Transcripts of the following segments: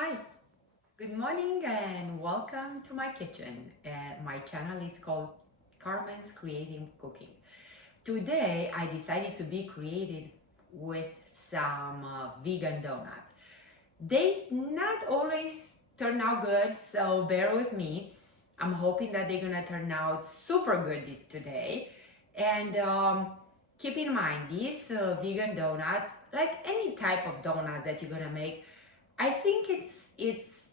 Hi, good morning and welcome to my kitchen. My channel is called Carmen's Creative Cooking. Today I decided to be creative with some vegan donuts. They not always turn out good, so bear with me. I'm hoping that they're gonna turn out super good today. And keep in mind, these vegan donuts, like any type of donuts that you're gonna make, I think it's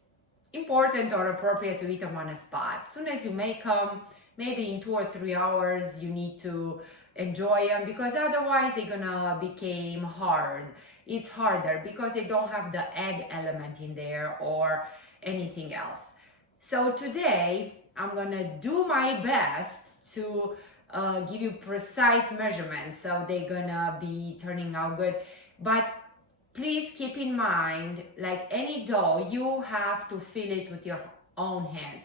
important or appropriate to eat them on a spot. As soon as you make them, maybe in 2 or 3 hours, you need to enjoy them because otherwise they're gonna become hard. It's harder because they don't have the egg element in there or anything else. So today I'm gonna do my best to give you precise measurements so they're gonna be turning out good. But please keep in mind, like any dough, you have to fill it with your own hands.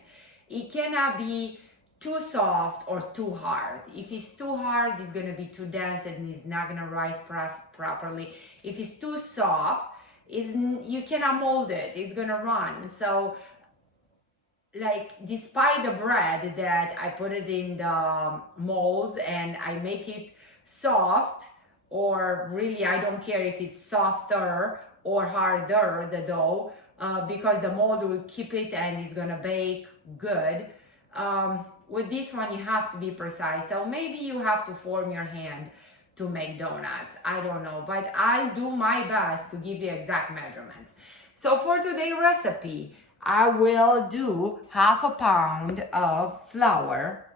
It cannot be too soft or too hard. If it's too hard, it's gonna be too dense and it's not gonna rise properly. If it's too soft, you cannot mold it, it's gonna run. So like despite the bread that I put it in the molds and I make it soft, or really I don't care if it's softer or harder, the dough, because the mold will keep it and it's gonna bake good. With this one you have to be precise, so maybe you have to form your hand to make donuts, I don't know, but I'll do my best to give you exact measurements. So for today's recipe, I will do 1/2 pound of flour,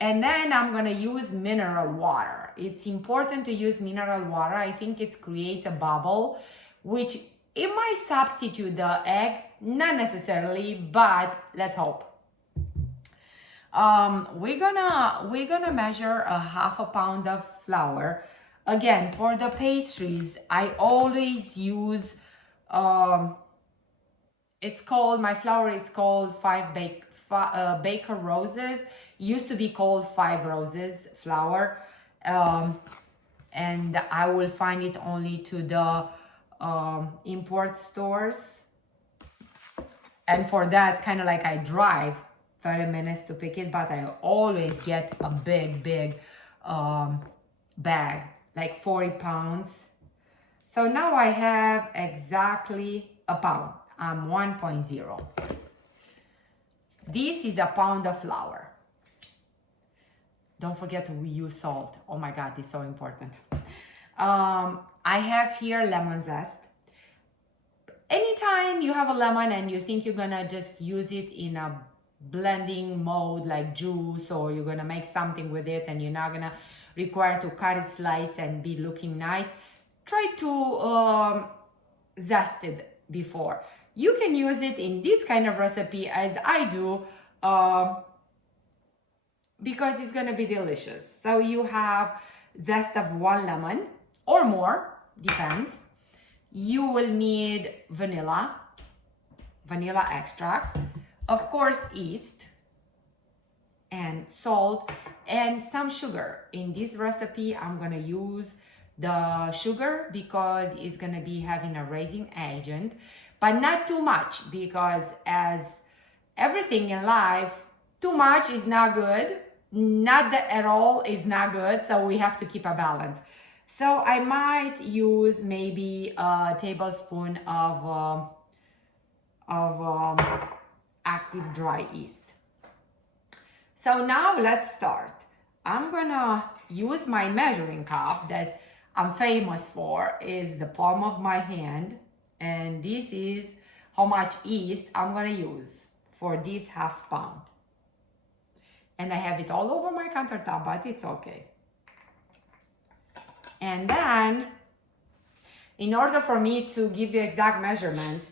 and then I'm gonna use mineral water. It's important to use mineral water. I think it creates a bubble, which it might substitute the egg, not necessarily, but let's hope. We're gonna measure 1/2 pound of flour. Again, for the pastries, I always use it's called, my flour is called Baker Roses. Used to be called 5 Roses flour. And I will find it only to the import stores. And for that, kind of like I drive 30 minutes to pick it, but I always get a big bag, like 40 pounds. So now I have exactly a pound. I'm 1.0. This is a pound of flour. Don't forget to use salt. Oh my God, it's so important. I have here lemon zest. Anytime you have a lemon and you think you're gonna just use it in a blending mode like juice, or you're gonna make something with it and you're not gonna require to cut it, slice and be looking nice, try to zest it before. You can use it in this kind of recipe as I do, because it's gonna be delicious. So you have zest of 1 lemon or more, depends. You will need vanilla extract, of course yeast, and salt, and some sugar. In this recipe, I'm gonna use the sugar because it's gonna be having a raising agent, but not too much, because as everything in life, too much is not good, not that at all is not good, so we have to keep a balance. So I might use maybe a tablespoon of active dry yeast. So now let's start. I'm gonna use my measuring cup that I'm famous for, is the palm of my hand, and this is how much yeast I'm gonna use for this 1/2 pound. And I have it all over my countertop, but it's okay. And then, in order for me to give you exact measurements,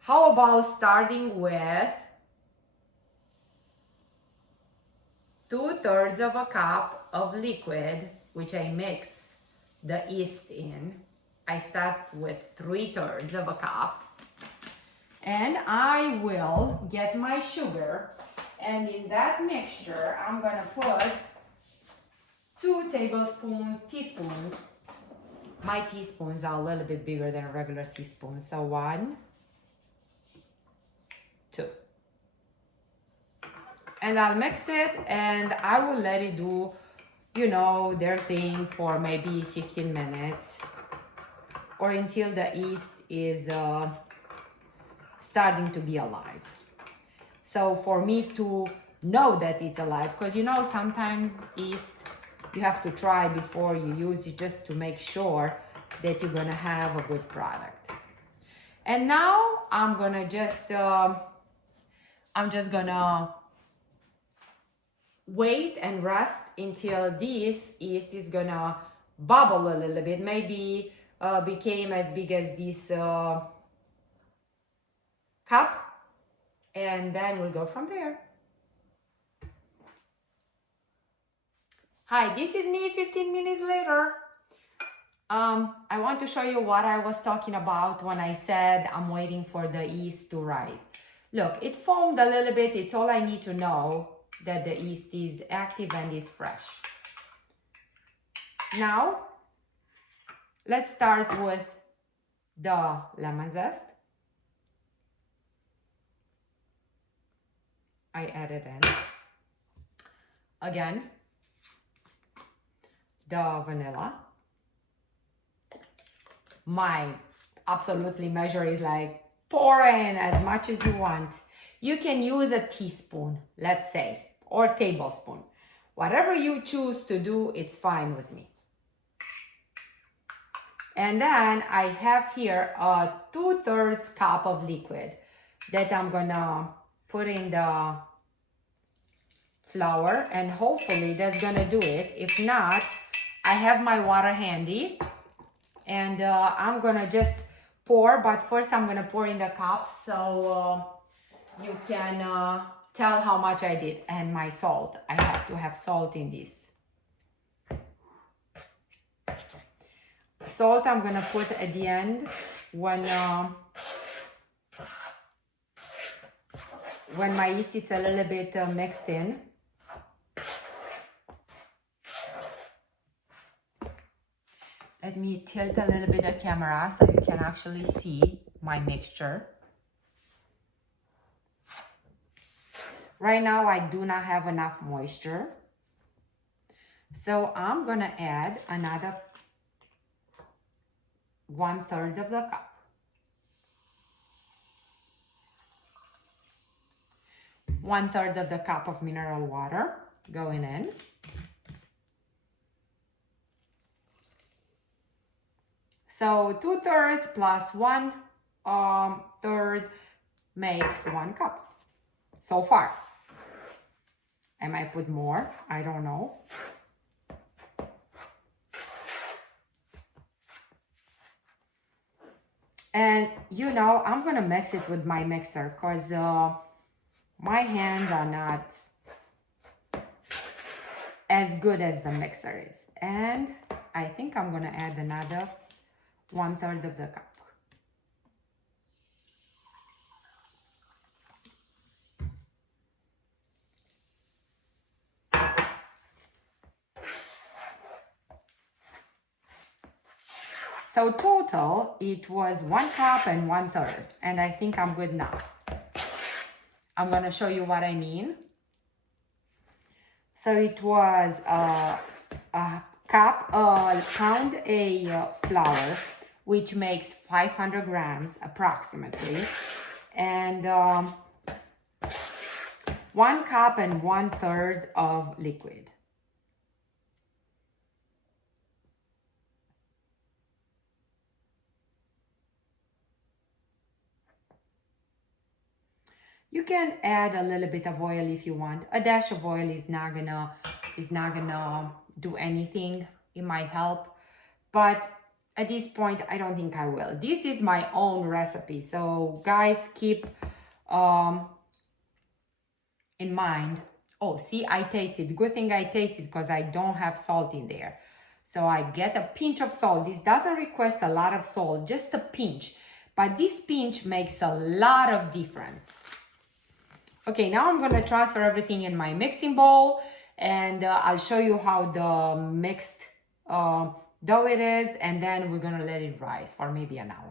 how about starting with 2/3 of a cup of liquid, which I mix the yeast in. I start with 3/3 of a cup. And I will get my sugar, and in that mixture, I'm gonna put 2 teaspoons. My teaspoons are a little bit bigger than a regular teaspoon, so 1, too. And I'll mix it and I will let it do, you know, their thing for maybe 15 minutes or until the yeast is starting to be alive. So for me to know that it's alive, because you know sometimes yeast you have to try before you use it just to make sure that you're gonna have a good product. And now I'm gonna just I'm just gonna wait and rest until this yeast is gonna bubble a little bit, maybe became as big as this cup, and then we'll go from there. Hi, this is me 15 minutes later. I want to show you what I was talking about when I said I'm waiting for the yeast to rise. Look, it foamed a little bit. It's all I need to know that the yeast is active and is fresh. Now, let's start with the lemon zest. I added in. Again, the vanilla. My absolutely measure is like pour in as much as you want. You can use a teaspoon, let's say, or tablespoon. Whatever you choose to do, it's fine with me. And then I have here a 2/3 cup of liquid that I'm gonna put in the flour, and hopefully that's gonna do it. If not, I have my water handy, and I'm gonna just pour, but first I'm gonna pour in the cup so you can tell how much I did. And my salt, I have to have salt in this. Salt I'm gonna put at the end when my yeast is a little bit mixed in. Let me tilt a little bit the camera so you can actually see my mixture. Right now I do not have enough moisture, so I'm gonna add another 1/3 of the cup. 1/3 of the cup of mineral water going in. So 2/3 plus 1/3 makes 1 cup. So far. I might put more, I don't know. And you know, I'm gonna mix it with my mixer because my hands are not as good as the mixer is. And I think I'm gonna add another 1/3 of the cup. So total, it was 1 cup and 1/3, and I think I'm good now. I'm gonna show you what I mean. So it was a pound a flour, which makes 500 grams approximately, and 1 cup and 1/3 of liquid. You can add a little bit of oil if you want. A dash of oil is not gonna do anything. It might help, but at this point, I don't think I will. This is my own recipe, so guys, keep in mind. Oh, see, I tasted. Good thing I tasted because I don't have salt in there. So I get a pinch of salt. This doesn't request a lot of salt, just a pinch. But this pinch makes a lot of difference. Okay, now I'm gonna transfer everything in my mixing bowl, and I'll show you how the mixed dough it is, and then we're gonna let it rise for maybe an hour.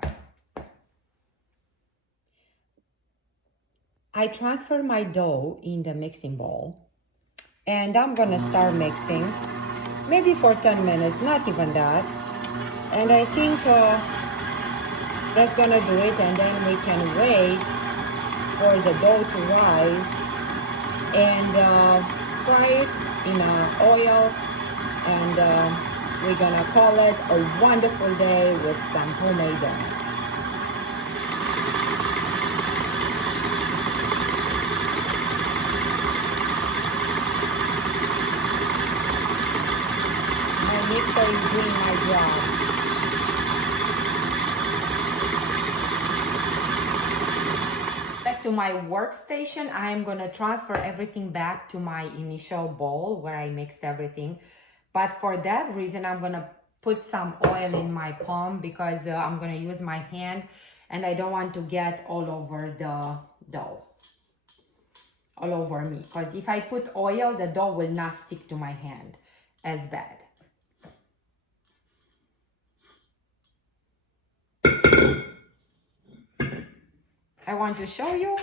I transfer my dough in the mixing bowl, and I'm gonna start mixing, maybe for 10 minutes, not even that. And I think that's gonna do it, and then we can wait for the dough to rise and fry it in oil, and we're gonna call it a wonderful day with some homemade donuts. My mixer is doing my job. Back to my workstation, I am gonna transfer everything back to my initial bowl where I mixed everything. But for that reason, I'm gonna put some oil in my palm because I'm gonna use my hand and I don't want to get all over the dough, all over me. Because if I put oil, the dough will not stick to my hand as bad. I want to show you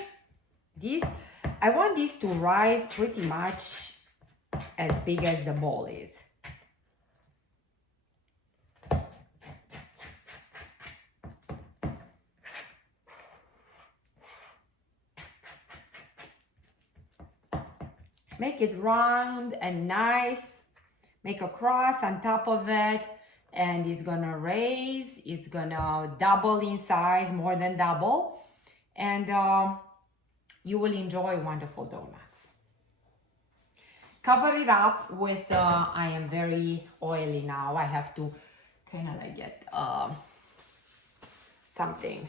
this. I want this to rise pretty much as big as the bowl is. Make it round and nice. Make a cross on top of it, and it's gonna raise. It's gonna double in size, more than double, and you will enjoy wonderful donuts. Cover it up with, I am very oily now. I have to kind of like get something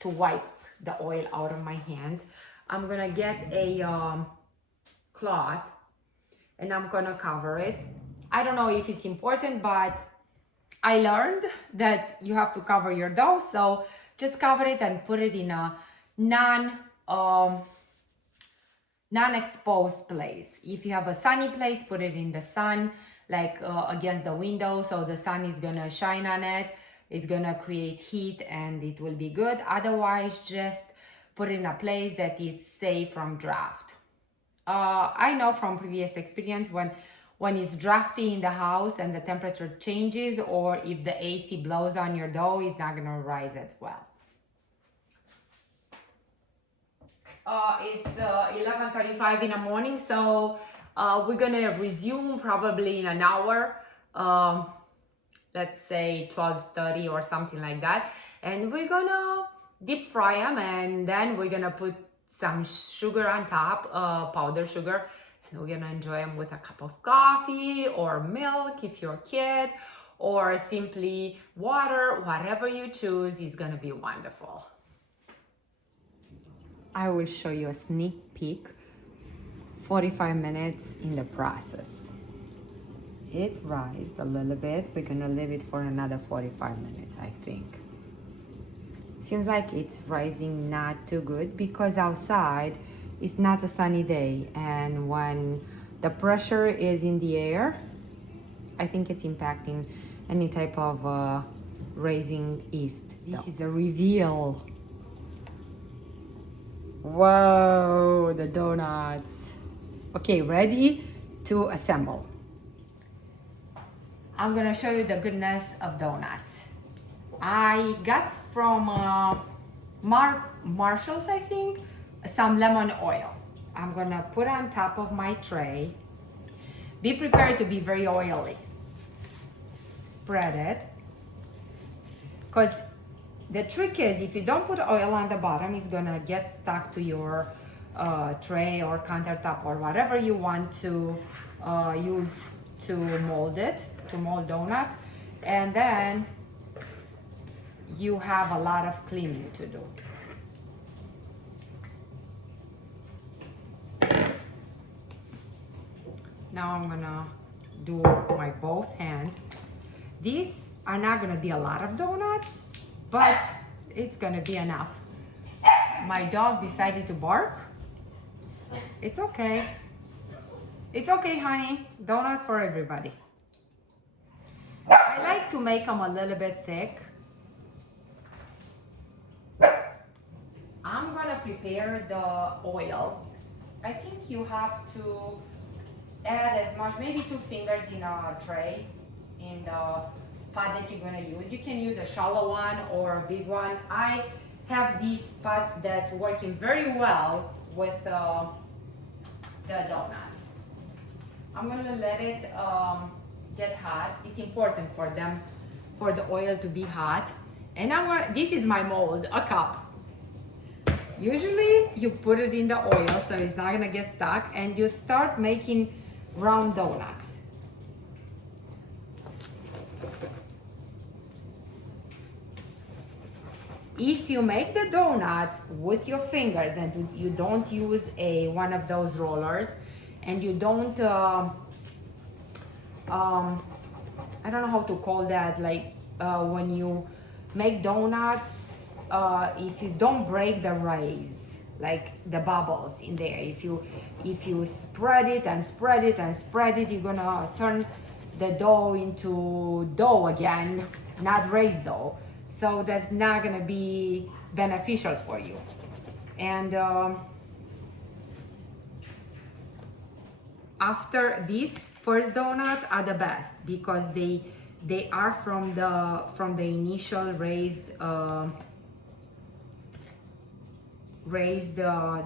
to wipe the oil out of my hands. I'm gonna get a cloth and I'm gonna cover it. I don't know if it's important, but I learned that you have to cover your dough, so just cover it and put it in a non-exposed place. If you have a sunny place, put it in the sun, like against the window, so the sun is gonna shine on it. It's gonna create heat and it will be good. Otherwise, just put it in a place that is safe from draft. I know from previous experience when it's drafty in the house and the temperature changes, or if the AC blows on your dough, it's not gonna rise as well. It's 11:35 in the morning, so we're gonna resume probably in an hour. Let's say 12:30 or something like that, and we're gonna deep fry them, and then we're gonna put some sugar on top, powdered sugar, and we're gonna enjoy them with a cup of coffee or milk if you're a kid, or simply water. Whatever you choose is gonna be wonderful. I will show you a sneak peek, 45 minutes in the process. It rised a little bit. We're gonna leave it for another 45 minutes, I think. Seems like it's rising not too good because outside it's not a sunny day, and when the pressure is in the air, I think it's impacting any type of raising yeast. This is a reveal. Whoa, the donuts. Okay, ready to assemble. I'm gonna show you the goodness of donuts. I got from Marshall's, I think, some lemon oil. I'm gonna put on top of my tray. Be prepared to be very oily. Spread it. Because the trick is, if you don't put oil on the bottom, it's gonna get stuck to your tray or countertop or whatever you want to use to mold it, to mold donuts. And then you have a lot of cleaning to do. Now I'm gonna do my both hands. These are not gonna be a lot of donuts, but it's gonna be enough. My dog decided to bark. It's okay. It's okay, honey. Donuts for everybody. I like to make them a little bit thick. I'm gonna prepare the oil, I think you have to add as much, maybe 2 fingers in a tray, in the pot that you're gonna use. You can use a shallow one or a big one. I have this pot that's working very well with the donuts. I'm gonna let it get hot. It's important for them, for the oil to be hot. And this is my mold, a cup. Usually you put it in the oil so it's not gonna get stuck, and you start making round donuts. If you make the donuts with your fingers and you don't use one of those rollers, and you don't I don't know how to call that, like when you make donuts, if you don't break the rays, like the bubbles in there, if you spread it and spread it and spread it, you're gonna turn the dough into dough again, not raised dough. So that's not gonna be beneficial for you. And after these first donuts are the best, because they are from the initial raised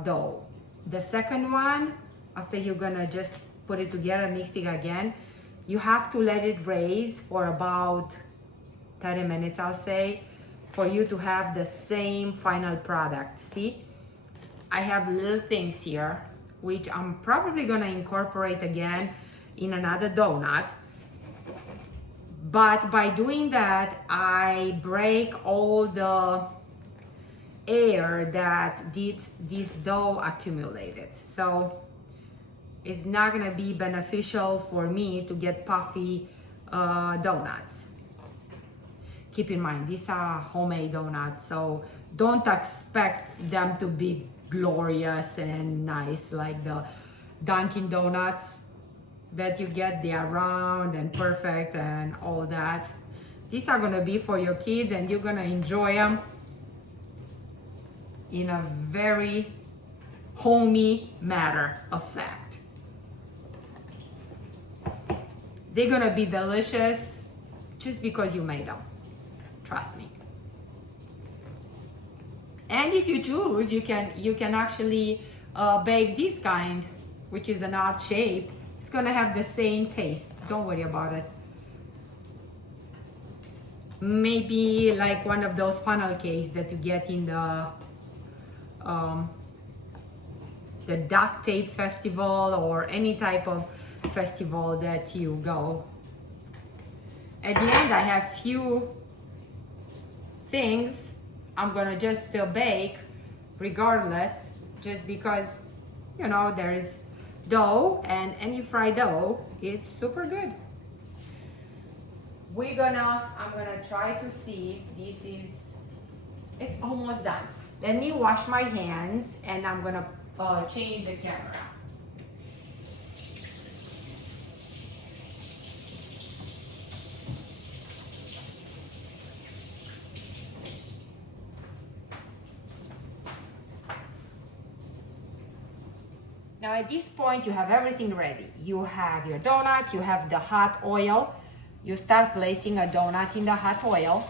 dough. The second one, after you're gonna just put it together, mix it again, you have to let it raise for about 30 minutes, I'll say, for you to have the same final product. See, I have little things here, which I'm probably gonna incorporate again in another donut. But by doing that, I break all the air that this dough accumulated. So it's not gonna be beneficial for me to get puffy donuts. Keep in mind, these are homemade donuts, so don't expect them to be glorious and nice like the Dunkin' Donuts that you get. They are round and perfect and all that. These are gonna be for your kids, and you're gonna enjoy them in a very homey matter of fact. They're gonna be delicious just because you made them. Trust me. And if you choose, you can actually bake this kind, which is an odd shape. It's gonna have the same taste. Don't worry about it. Maybe like one of those funnel cakes that you get in the duct tape festival, or any type of festival that you go. At the end, I have few things I'm gonna just bake regardless, just because, you know, there is dough, and any fried dough, it's super good. I'm gonna try to see if it's almost done. Let me wash my hands, and I'm gonna change the camera. Now at this point, you have everything ready. You have your donut, you have the hot oil. You start placing a donut in the hot oil.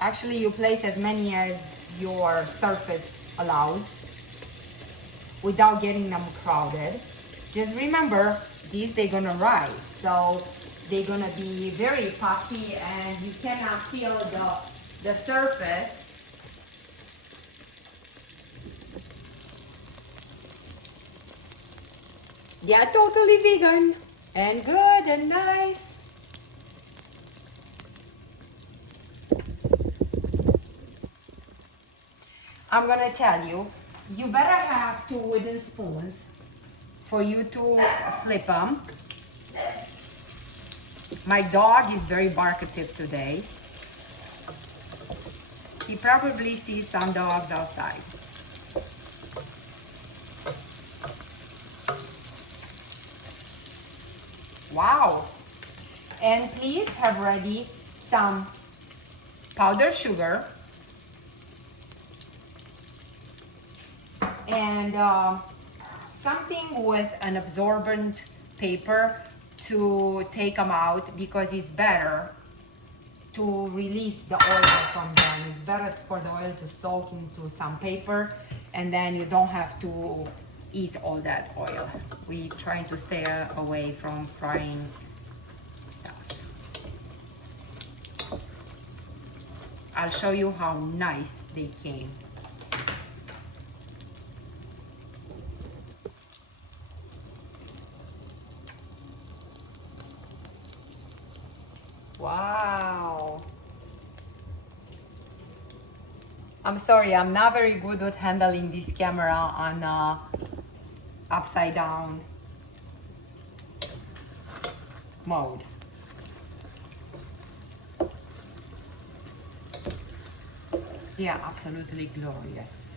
Actually, you place as many as your surface allows without getting them crowded. Just remember, they're gonna rise, so they're gonna be very puffy, and you cannot feel the surface. They are totally vegan and good and nice. I'm gonna tell you, you better have 2 wooden spoons for you to flip them. My dog is very barkative today. He probably sees some dogs outside. Wow. And please have ready some powdered sugar. and something with an absorbent paper to take them out, because it's better to release the oil from them. It's better for the oil to soak into some paper, and then you don't have to eat all that oil. We try to stay away from frying stuff. I'll show you how nice they came. Wow. I'm sorry, I'm not very good with handling this camera on upside down mode. Yeah, absolutely glorious.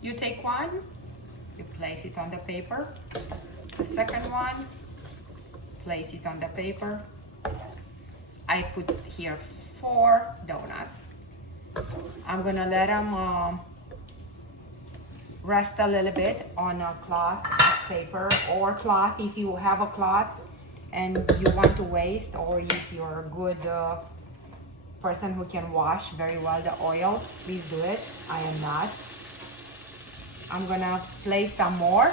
You take one, you place it on the paper. The second one, place it on the paper. I put here 4 donuts. I'm gonna let them rest a little bit on a cloth paper, or cloth if you have a cloth and you want to waste, or if you're a good person who can wash very well the oil, please do it. I am not. I'm gonna place some more,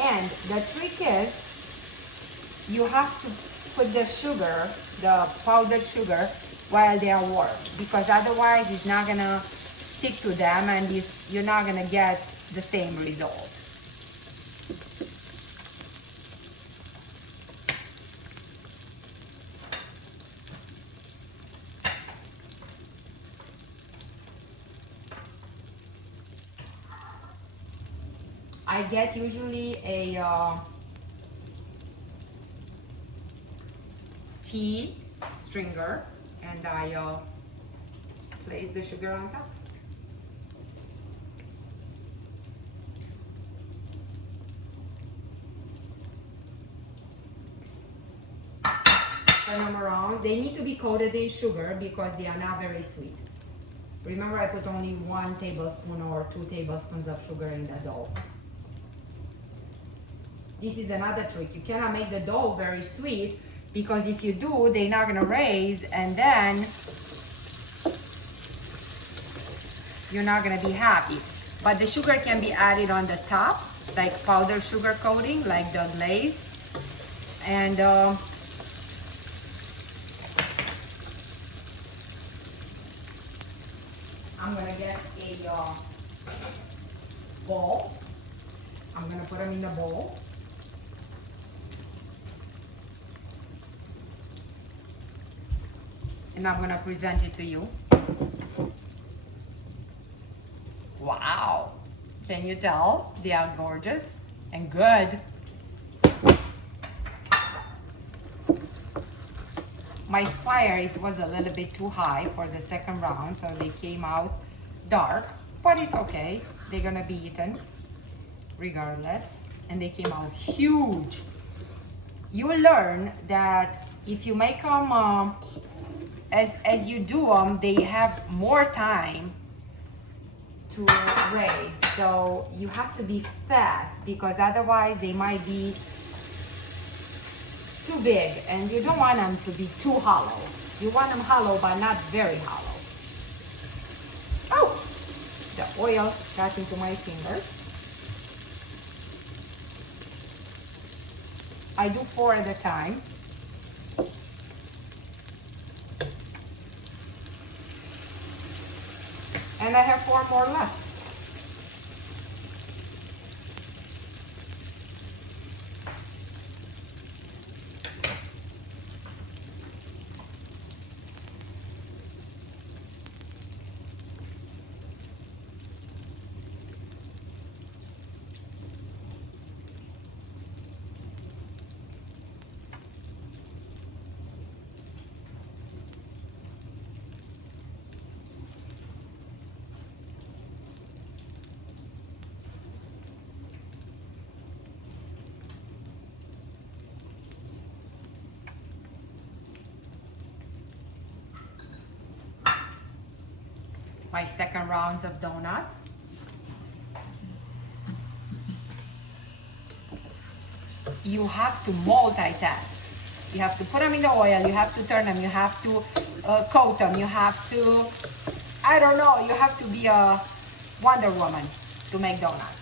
and the trick is you have to put the sugar, the powdered sugar, while they are warm, because otherwise it's not gonna stick to them, and you're not gonna get the same result. I get usually a tea stringer, and I place the sugar on top. Turn them around. They need to be coated in sugar because they are not very sweet. Remember, I put only 1 tablespoon or 2 tablespoons of sugar in the dough. This is another trick. You cannot make the dough very sweet, because if you do, they're not gonna raise, and then you're not gonna be happy. But the sugar can be added on the top, like powdered sugar coating, like the glaze. And I'm gonna get a bowl. I'm gonna put them in a bowl. And I'm gonna present it to you. Wow, can you tell? They are gorgeous and good. My fire, it was a little bit too high for the second round, so they came out dark, but it's okay. They're gonna be eaten regardless, and they came out huge. You will learn that if you make them, as you do them, they have more time to raise, so you have to be fast, because otherwise they might be too big, and you don't want them to be too hollow. You want them hollow, but not very hollow. Oh, the oil got into my fingers. I do 4 at a time. And I have 4 more left. my second round of donuts. You have to multitask. You have to put them in the oil, you have to turn them, you have to coat them, you have to, I don't know, you have to be a Wonder Woman to make donuts.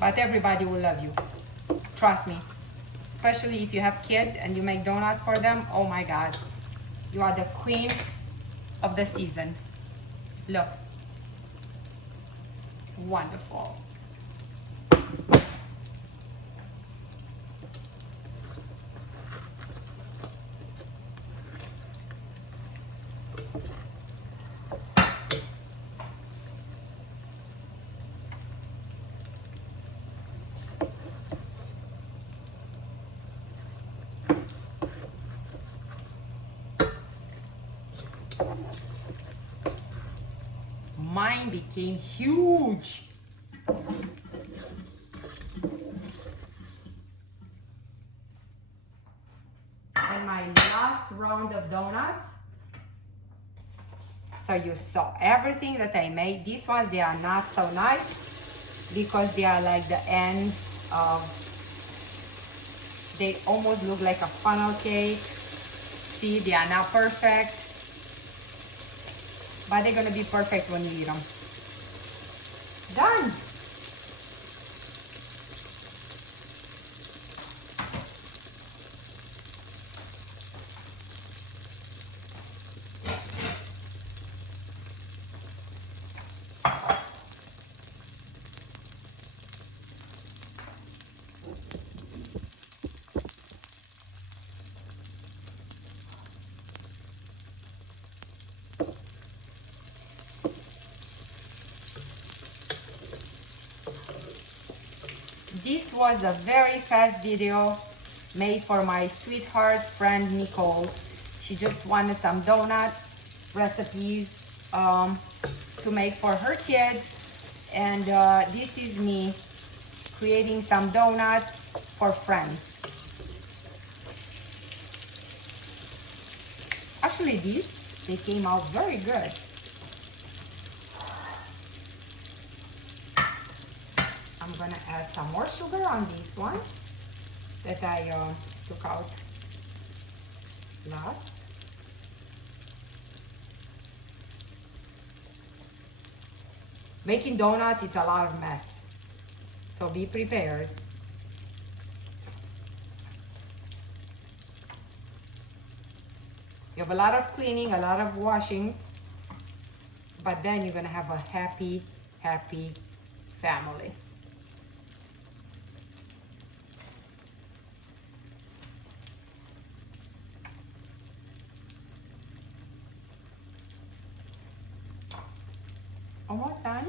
But everybody will love you. Trust me. Especially if you have kids and you make donuts for them. Oh my God. You are the queen of the season. Look. Wonderful. Mine became huge. And my last round of donuts. So you saw everything that I made. These ones, they are not so nice because they are like the ends of, they almost look like a funnel cake. See, they are not perfect, but they're gonna be perfect when you eat them. Done. This was a very fast video made for my sweetheart friend Nicole. She just wanted some donuts recipes to make for her kids, and this is me creating some donuts for friends. Actually, they came out very good. I'm gonna add some more sugar on these ones that I took out last. Making donuts, it's a lot of mess, so be prepared. You have a lot of cleaning, a lot of washing, but then you're gonna have a happy, happy family. Almost done.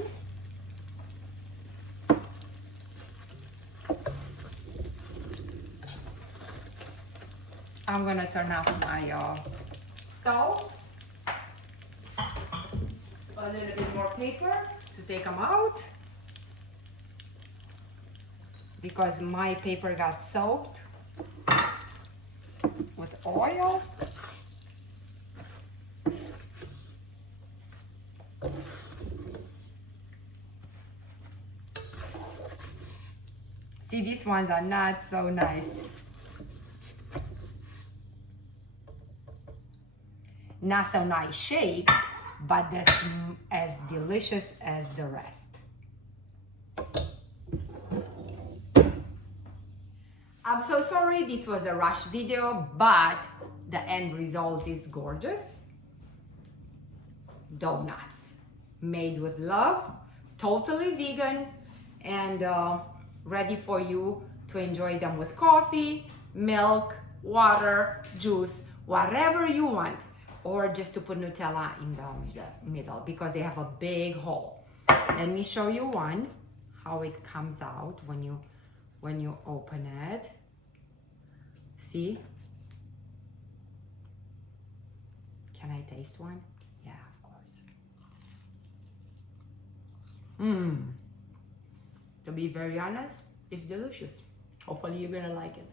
I'm gonna turn off my stove. A little bit more paper to take them out because my paper got soaked with oil. See, these ones are not so nice. Not so nice shaped, but as delicious as the rest. I'm so sorry this was a rush video, but the end result is gorgeous. Donuts made with love, totally vegan, and ready for you to enjoy them with coffee, milk, water, juice, whatever you want, or just to put Nutella in the middle because they have a big hole. Let me show you one, how it comes out when you open it. See? Can I taste one? Yeah, of course. To be very honest, it's delicious. Hopefully you're gonna like it.